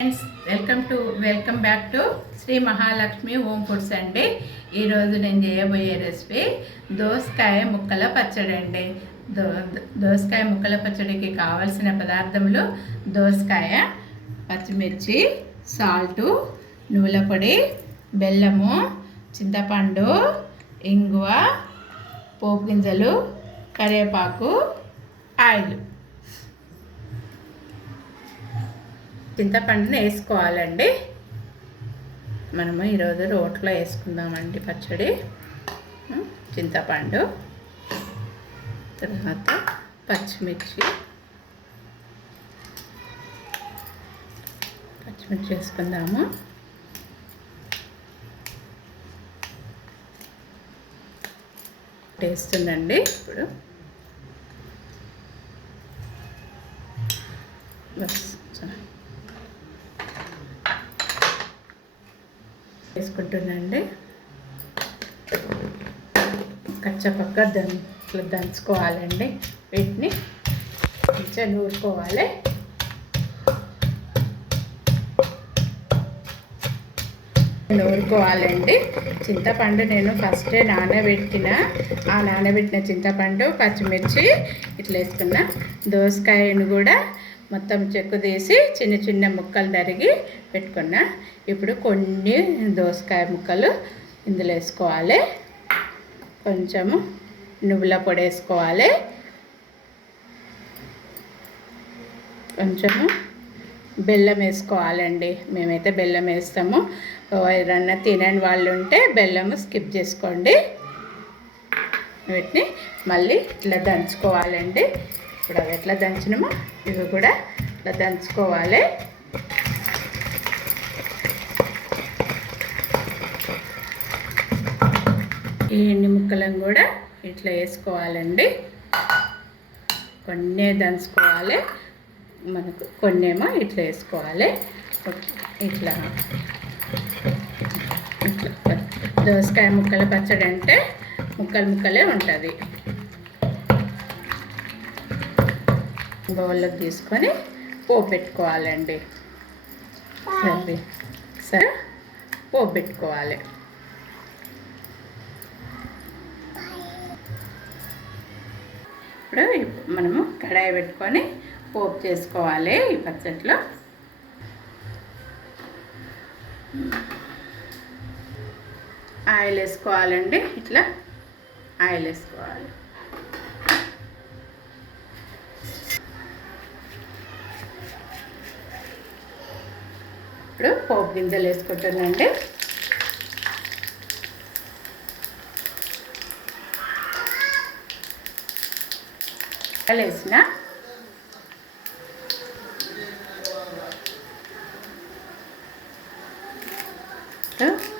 Friends welcome back to Sri Mahalakshmi home foods అండి. ఈరోజు నేను చేయబోయే రెసిపీ దోసకాయ ముక్కల పచ్చడి అండి. దోసకాయ ముక్కల పచ్చడికి కావాల్సిన పదార్థములు దోసకాయ, పచ్చిమిర్చి, సాల్టు, నువ్వుల పొడి, బెల్లము, చింతపండు, ఇంగువ, పోపు గింజలు, కరివేపాకు, ఆయిల్. చింతపండుని వేసుకోవాలండి. మనము ఈరోజు రోట్లో వేసుకుందామండి పచ్చడి. చింతపండు, తర్వాత పచ్చిమిర్చి వేసుకుందాము. వేస్తుందండి ఇప్పుడు. వేసుకుంటుందండి. కచ్చపక్క ఇట్లా దంచుకోవాలండి. వీటిని మంచిగా నూరుకోవాలి. నూరుకోవాలండి. చింతపండు నేను ఫస్టే నానబెట్టిన చింతపండు, పచ్చిమిర్చి ఇట్లా వేసుకున్న. దోసకాయను కూడా మొత్తం చెక్కు తీసి చిన్న చిన్న ముక్కలు తరిగి పెట్టుకున్నా. ఇప్పుడు కొన్ని దోసకాయ ముక్కలు ఇందులో వేసుకోవాలి. కొంచెము నువ్వుల పొడి వేసుకోవాలి. కొంచెము బెల్లం వేసుకోవాలండి. మేమైతే బెల్లం వేస్తాము. ఎవరన్నా తినని వాళ్ళు ఉంటే బెల్లము స్కిప్ చేసుకోండి. వీటిని మళ్ళీ ఇట్లా దంచుకోవాలండి. ఇప్పుడు అవి ఎట్లా దంచినామో ఇవి కూడా ఇట్లా దంచుకోవాలి. ఈ ఎండు ముక్కలను కూడా ఇట్లా వేసుకోవాలండి. కొన్ని దంచుకోవాలి, మనకు కొన్నేమో ఇట్లా వేసుకోవాలి. ఇట్లా దోసకాయ ముక్కల పచ్చడి అంటే ముక్కలే ఉంటుంది. బౌల్లోకి తీసుకొని పోపు పెట్టుకోవాలండి. సరే పోపు పెట్టుకోవాలి. ఇప్పుడు మనము కడాయి పెట్టుకొని పోపు చేసుకోవాలి. ఈ పచ్చట్లో ఆయిల్ వేసుకోవాలండి. ఇట్లా ఆయిల్ వేసుకోవాలి. ఇప్పుడు పోపు గింజలు వేసుకుంటానండి. వేసిన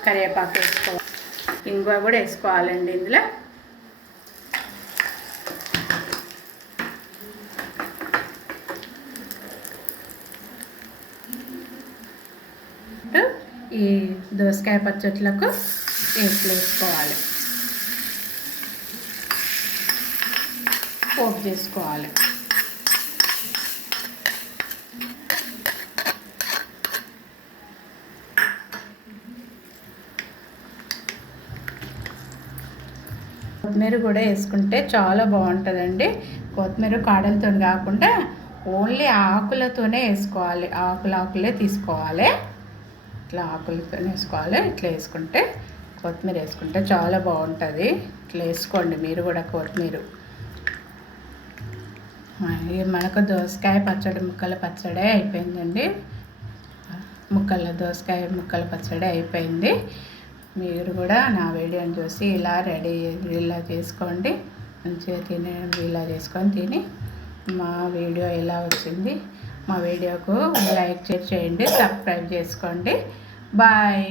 కరివేపాకు వేసుకోవాలి. ఇంగువ కూడా వేసుకోవాలండి ఇందులో. ఈ దోసకాయ పచ్చట్లకు వేసుకోవాలి. పోపు చేసుకోవాలి. కొత్తిమీర కూడా వేసుకుంటే చాలా బాగుంటుందండి. కొత్తిమీర కాడలతో కాకుండా ఓన్లీ ఆకులతోనే వేసుకోవాలి. ఆకులే తీసుకోవాలి. ఇట్లా ఆకులతో వేసుకోవాలి. ఇట్లా వేసుకుంటే కొత్తిమీర వేసుకుంటే చాలా బాగుంటుంది. ఇట్లా వేసుకోండి మీరు కూడా కొత్తిమీర. మనకు దోసకాయ పచ్చడి ముక్కల పచ్చడే అయిపోయిందండి. దోసకాయ ముక్కల పచ్చడి అయిపోయింది. మీరు కూడా నా వీడియోని చూసి ఇలా చేసుకోండి. మంచిగా ఇలా చేసుకొని తిని మా వీడియో ఎలా వచ్చింది, మా వీడియోకు లైక్ చేయండి, సబ్స్క్రైబ్ చేసుకోండి. బాయ్.